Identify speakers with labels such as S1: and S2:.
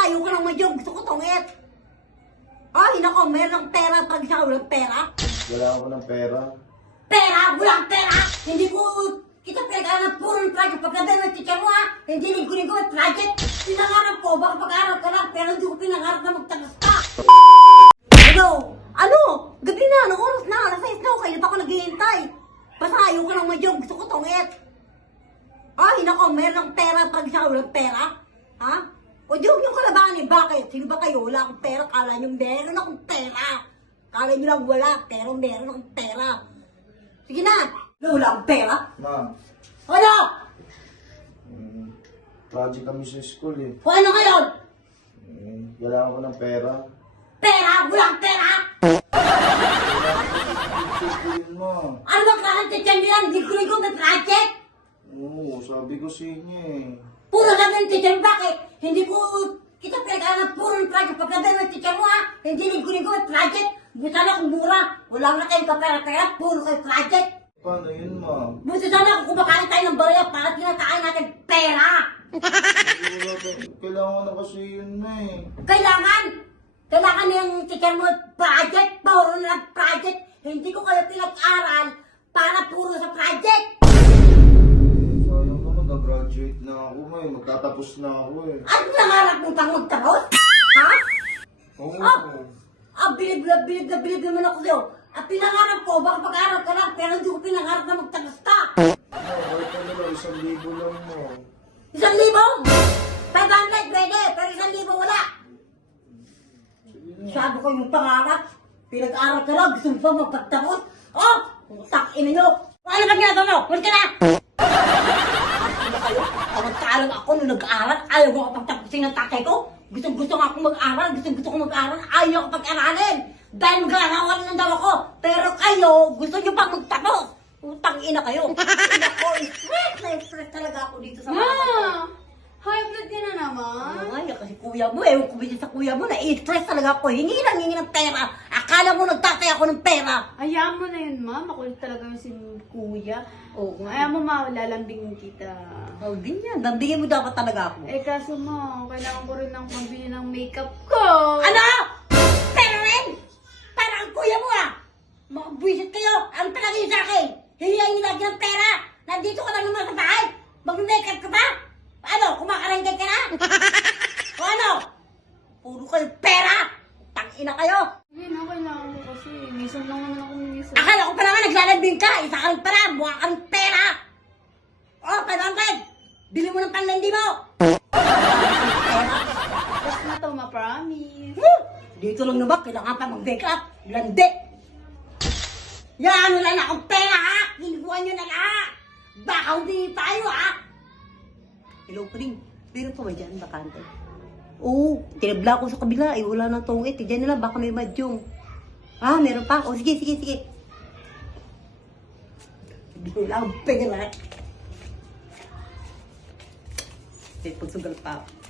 S1: ayaw ko ng madyong. Gusto ko tongit. Ay, nako, meron ng pera pag siya walang pera.
S2: Wala ako ng pera.
S1: Pera! Walang pera! Hindi ko kita pinag-aral ng puro ng project. Pagkada ng teacher mo ha, hindi linggo-linggo may project. Pinangarap ko, baka pag-aral ka lang, pero hindi ko pinangarap na magtagas ka. Ano? Ano? Gabi na, anong oras na? Alas 6 na, kailan pa ako naghihintay. Basta ayaw ko ng madyong. Gusto ko tongit. Ay, nako, meron ng pera pag siya walang pera. Ha? O di huwag niyong kalabahan eh. Bakit? Sino ba kayo? Wala akong pera. Kala niyo meron akong pera. Kala niyo lang wala. Pero meron akong pera. Sige na. Wala akong pera.
S2: Ma'am,
S1: Ano?
S2: project kami sa school eh.
S1: O ano ngayon?
S2: Wala ako ng pera.
S1: Pera? Walang pera?
S2: Sabihin mo.
S1: Ano ba klaseng teacher niyo yan? Linggo-linggo may project?
S2: Oo, sabi ko sa inyo eh.
S1: Puro sabi ng teacher, bakit? Hindi ko kita pinag-aral ng puro ng project. Pagkada ng teacher mo ha, hindi linggo-linggo may project. Buti sana kung mura. Wala na kayong kapera-pera, puro kayo project.
S2: Paano yun, ma'am?
S1: Buti sana kung kumakain tayo ng barya para tinatayin natin pera.
S2: Kailangan ko na kasi yun na eh.
S1: Kailangan na yung teacher mo project, puro na lang project. Hindi ko kayo pinag-aral para puro sa project.
S2: Sayang naman, nag-graduate na ako eh. Magtatapos na ako eh.
S1: At nangarap mo pang magtapos? Ha?
S2: Oo.
S1: Bilib naman ako sa'yo. Ang pinangarap ko, baka pag-aral ka lang, pero hindi ko pinangarap na magtapos ka.
S2: Kahit ano lang, 1,000 lang mo.
S1: 1,000? 500 pwede, pero 1,000 wala. Sabi ko yung pangarap, pinag-aral ka lang, gusto mo pa magpagtapos? Oh, tak ina nyo. Ano ba ginagawa mo? Huwag ka na! Ano kayo? Tawag-taalang ako nung nag-aaral, ayaw ko kapagtapusin ng tatay ko. Gusto nga akong mag-aral, gusto ko mag-aral, ayaw ko pag-aralin. Dahil mag-aarawan lang daw ako. Pero kayo, gusto nyo pa magtapos. Utang ina kayo. Ina ko, stress talaga ako dito sa mga
S3: Ma! High blood ka na naman.
S1: ay, kasi kuya mo, ewan ko ba sa kuya mo, na-stress talaga ako. Hingi ng pera. Akala mo nagtatay ako ng pera.
S3: Ayaw mo na yun, ma. Makulit talaga yung si kuya.
S1: Oo nga.
S3: Ayaw mo, ma. Lalambingin kita.
S1: Oh, din yan. Nandingin mo dapat talaga ako.
S3: Eh, kaso mo, kailangan ko rin ng pambili ng makeup ko.
S1: Ano? Pera rin? Parang ang kuya mo ah. Mga buwisit kayo. Ang palagay sa akin. Hingi lagi ng pera. Nandito ka lang naman sa bahay. Mag-makeup ka pa? Ano? Kumakaranggan ka na? O ano? Puro kayo pera. Tangina kayo.
S3: Hindi na, kailangan ko kasi. Minsan lang naman ako minsan.
S1: Akala ko pa naman naglalambing ka. Isa ka rin pala. Mukha kang pera. Oh, 500. Bili mo ng panlandi mo.
S3: Basta na to, ma. Promise.
S1: Dito lang naman. Kailangan pa mag-makeup. Landi. Yan, wala na akong pera ha. Hinubuhan nyo na lahat. Baka hindi tayo ha. Hello, Pring. Meron pa ba dyan, bakante? Oo, tinabla ko sa kabila. Eh, wala nang tongit. Diyan na lang, baka may madyong. Ah, meron pa? O, sige. Wala akong pera. Pagsugal pa ako.